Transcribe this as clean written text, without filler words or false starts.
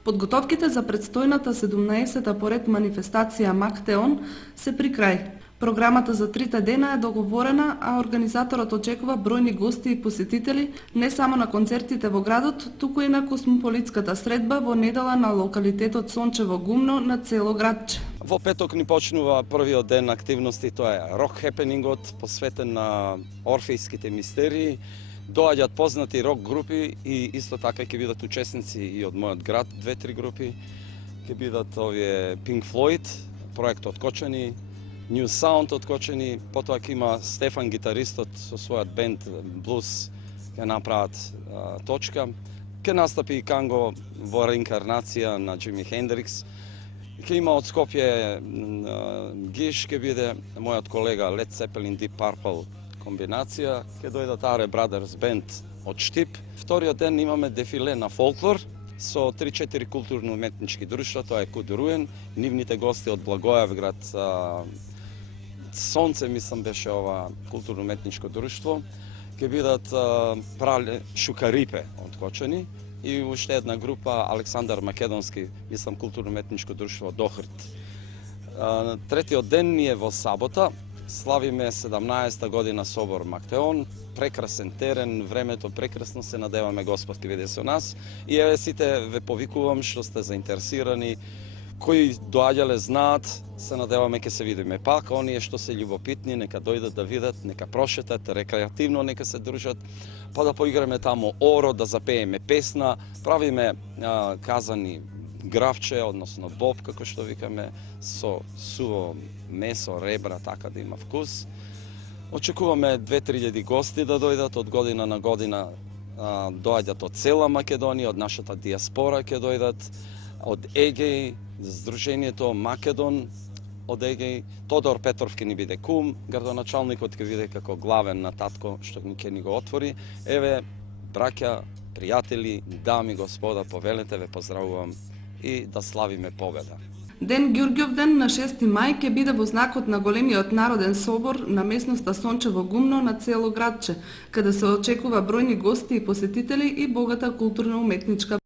Подготовките за предстојната 17-та поред манифестација Мактеон се при крај. Програмата за 3 дена е договорена, а организаторот очекува бројни гости и посетители не само на концертите во градот, туку и на космополитската средба во недела на локалитетот Сончево гумно на цело градче. Во петок ни почнува првиот ден активности, тоа е рок хепенингот посветен на орфејските мистерии. Доаѓаат познати рок групи и исто така ќе бидат учесници и од мојот град, 2-3 групи. Ќе бидат овие Pink Floyd, проект од Кочани, New Sound од Кочани, потоа ќе има Стефан гитаристот со својот бенд Блуз, ќе направат точка. Ќе настапи и Канго во реинкарнација на Джими Хендрикс. Ќе има од Скопје Гиш, ќе биде мојот колега Led Zeppelin Deep Purple комбинација, ќе дојдат Are Brothers Band од Штип. Вториот ден имаме дефиле на фолклор со 3-4 културно-уметнички друштва, тоа е Кудуруен, нивните гости од Благоевград, Сонце, мислам, беше ова културно-уметничко друштво. Ќе бидат Шукарипе од Кочани и уште една група Александар Македонски, мислам, културно-уметничко друштво Дохрт. Третиот ден ни е во сабота. Славиме 17-та година собор Мактеон, прекрасен терен, времето прекрасно, се надеваме Господ ќе биде со нас. И еве сите ве повикувам што сте заинтересирани, кои доаѓале знаат, се надеваме ќе се видиме пак, оние што се љубопитни нека дојдат да видат, нека прошетат, рекреативно нека се дружат, па да поиграме таму оро, да запееме песна, правиме казани гравче, односно боб, како што викаме, со суво месо, ребра, така да има вкус. Очекуваме 2-3 гости да дојдат, од година на година доаѓат од цела Македонија, од нашата диаспора ќе дојдат, од Егеј, Сдруженијето Македон, од Егеј, Тодор Петров ќе ни биде кум, градоначалникот ќе биде како главен на татко што ќе ни го отвори. Еве, браќа, пријатели, дами, господа, повелете, ве поздравувам и да славиме победа. Ден Ѓурѓов ден на 6 мај ќе биде во знакот на големиот народен собор на местноста Сончево гумно на цело градче, каде се очекува бројни гости и посетители и богата културно-уметничка